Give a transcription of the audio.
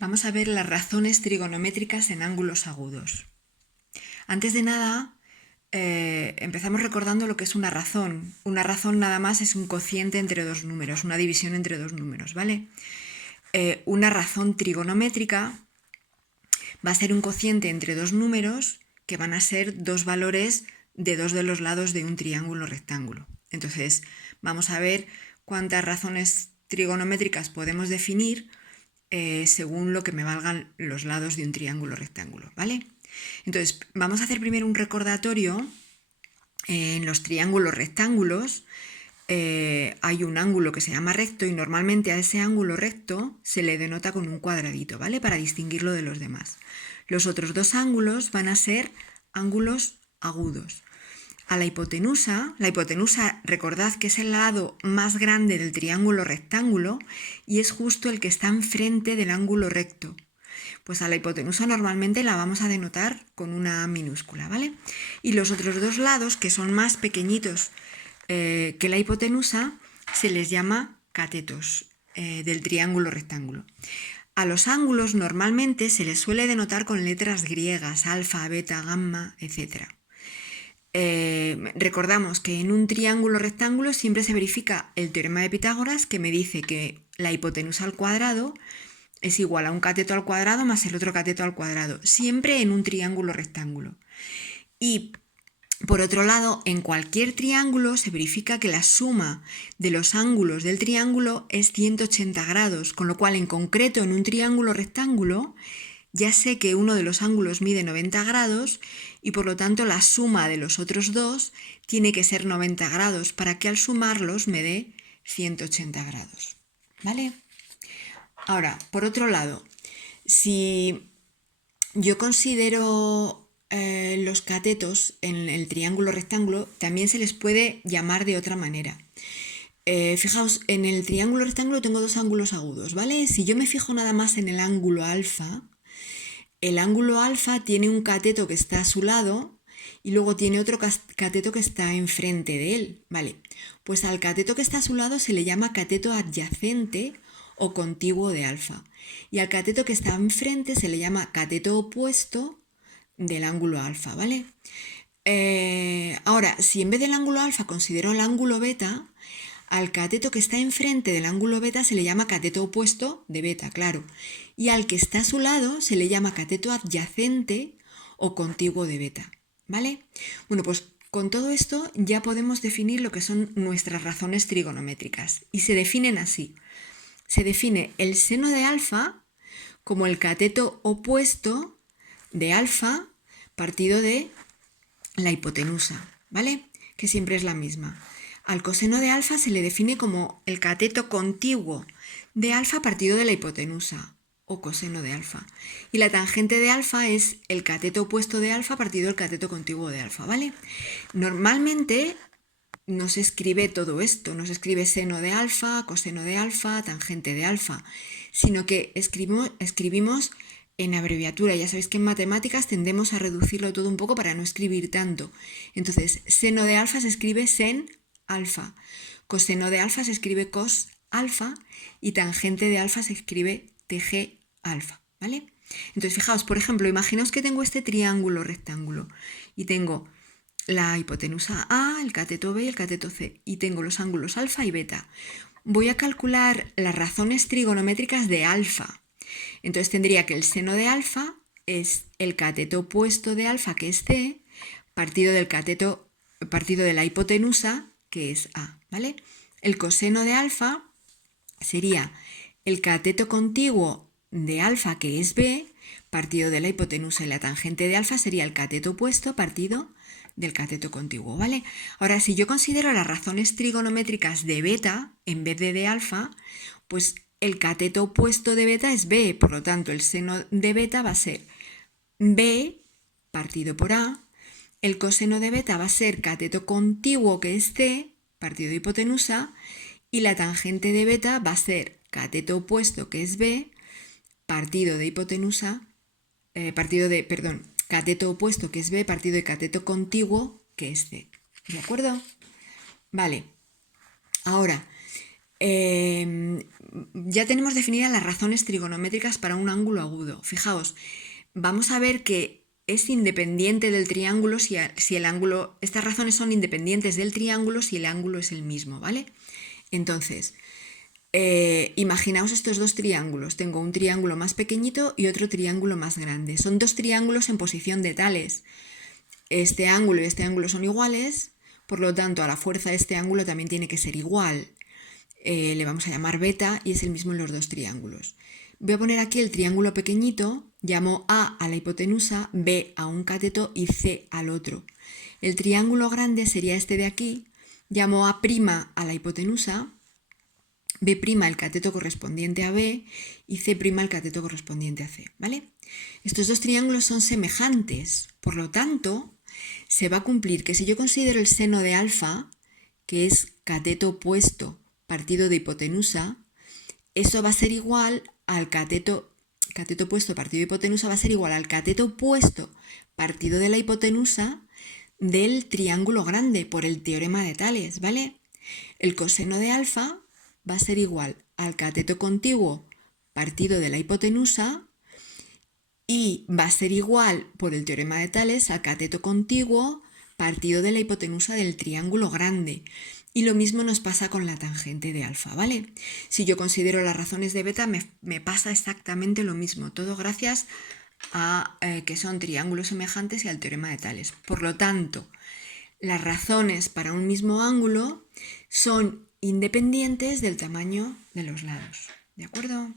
Vamos a ver las razones trigonométricas en ángulos agudos. Antes de nada, empezamos recordando lo que es una razón. Una razón nada más es un cociente entre dos números, una división entre dos números, ¿vale? Una razón trigonométrica va a ser un cociente entre dos números que van a ser dos valores de dos de los lados de un triángulo rectángulo. Entonces, vamos a ver cuántas razones trigonométricas podemos definir según lo que me valgan los lados de un triángulo rectángulo, ¿vale? Entonces, vamos a hacer primero un recordatorio. En los triángulos rectángulos hay un ángulo que se llama recto y normalmente a ese ángulo recto se le denota con un cuadradito, ¿vale? Para distinguirlo de los demás. Los otros dos ángulos van a ser ángulos agudos. A la hipotenusa recordad que es el lado más grande del triángulo rectángulo y es justo el que está enfrente del ángulo recto. Pues a la hipotenusa normalmente la vamos a denotar con una minúscula, ¿vale? Y los otros dos lados, que son más pequeñitos que la hipotenusa, se les llama catetos del triángulo rectángulo. A los ángulos normalmente se les suele denotar con letras griegas, alfa, beta, gamma, etc. Recordamos que en un triángulo rectángulo siempre se verifica el teorema de Pitágoras, que me dice que la hipotenusa al cuadrado es igual a un cateto al cuadrado más el otro cateto al cuadrado, siempre en un triángulo rectángulo. Y por otro lado, en cualquier triángulo se verifica que la suma de los ángulos del triángulo es 180 grados, con lo cual en concreto en un triángulo rectángulo ya sé que uno de los ángulos mide 90 grados y por lo tanto la suma de los otros dos tiene que ser 90 grados para que al sumarlos me dé 180 grados. ¿Vale? Ahora, por otro lado, si yo considero los catetos en el triángulo rectángulo, también se les puede llamar de otra manera. Fijaos, en el triángulo rectángulo tengo dos ángulos agudos, ¿vale? Si yo me fijo nada más en el ángulo alfa, el ángulo alfa tiene un cateto que está a su lado y luego tiene otro cateto que está enfrente de él, ¿vale? Pues al cateto que está a su lado se le llama cateto adyacente o contiguo de alfa. Y al cateto que está enfrente se le llama cateto opuesto del ángulo alfa, ¿vale? Ahora, si en vez del ángulo alfa considero el ángulo beta, al cateto que está enfrente del ángulo beta se le llama cateto opuesto de beta, claro. Y al que está a su lado se le llama cateto adyacente o contiguo de beta, ¿vale? Bueno, pues con todo esto ya podemos definir lo que son nuestras razones trigonométricas. Y se definen así. Se define el seno de alfa como el cateto opuesto de alfa partido de la hipotenusa, ¿vale? Que siempre es la misma. Al coseno de alfa se le define como el cateto contiguo de alfa partido de la hipotenusa o coseno de alfa. Y la tangente de alfa es el cateto opuesto de alfa partido del cateto contiguo de alfa, ¿vale? Normalmente no se escribe todo esto, no se escribe seno de alfa, coseno de alfa, tangente de alfa, sino que escribimos en abreviatura. Ya sabéis que en matemáticas tendemos a reducirlo todo un poco para no escribir tanto. Entonces, seno de alfa se escribe sen alfa, coseno de alfa se escribe cos alfa y tangente de alfa se escribe tg alfa, ¿vale? Entonces, fijaos, por ejemplo, imaginaos que tengo este triángulo rectángulo y tengo la hipotenusa A, el cateto B y el cateto C, y tengo los ángulos alfa y beta. Voy a calcular las razones trigonométricas de alfa. Entonces tendría que el seno de alfa es el cateto opuesto de alfa, que es C, partido de la hipotenusa, que es A, ¿vale? El coseno de alfa sería el cateto contiguo de alfa, que es B, partido de la hipotenusa, y la tangente de alfa sería el cateto opuesto partido del cateto contiguo, ¿vale? Ahora, si yo considero las razones trigonométricas de beta en vez de alfa, pues el cateto opuesto de beta es B, por lo tanto el seno de beta va a ser B partido por A, el coseno de beta va a ser cateto contiguo, que es C, partido de hipotenusa, y la tangente de beta va a ser cateto opuesto, que es B, partido de hipotenusa, cateto opuesto, que es B, partido de cateto contiguo, que es C. ¿De acuerdo? Vale. Ahora, Ya tenemos definidas las razones trigonométricas para un ángulo agudo. Fijaos, vamos a ver que es independiente del triángulo si el ángulo, estas razones son independientes del triángulo si el ángulo es el mismo, ¿vale? Entonces, imaginaos estos dos triángulos. Tengo un triángulo más pequeñito y otro triángulo más grande. Son dos triángulos en posición de tales. Este ángulo y este ángulo son iguales, por lo tanto a la fuerza de este ángulo también tiene que ser igual. Le vamos a llamar beta y es el mismo en los dos triángulos. Voy a poner aquí el triángulo pequeñito, llamo A la hipotenusa, B a un cateto y C al otro. El triángulo grande sería este de aquí, llamo A' a la hipotenusa, B' el cateto correspondiente a B y C' el cateto correspondiente a C, ¿vale? Estos dos triángulos son semejantes, por lo tanto, se va a cumplir que si yo considero el seno de alfa, que es cateto opuesto partido de hipotenusa, eso va a ser igual al cateto opuesto partido de hipotenusa va a ser igual al cateto opuesto partido de la hipotenusa del triángulo grande por el teorema de Tales, ¿vale? El coseno de alfa va a ser igual al cateto contiguo partido de la hipotenusa y va a ser igual por el teorema de Tales al cateto contiguo partido de la hipotenusa del triángulo grande. Y lo mismo nos pasa con la tangente de alfa, ¿vale? Si yo considero las razones de beta, me pasa exactamente lo mismo. Todo gracias a que son triángulos semejantes y al teorema de Tales. Por lo tanto, las razones para un mismo ángulo son independientes del tamaño de los lados. ¿De acuerdo?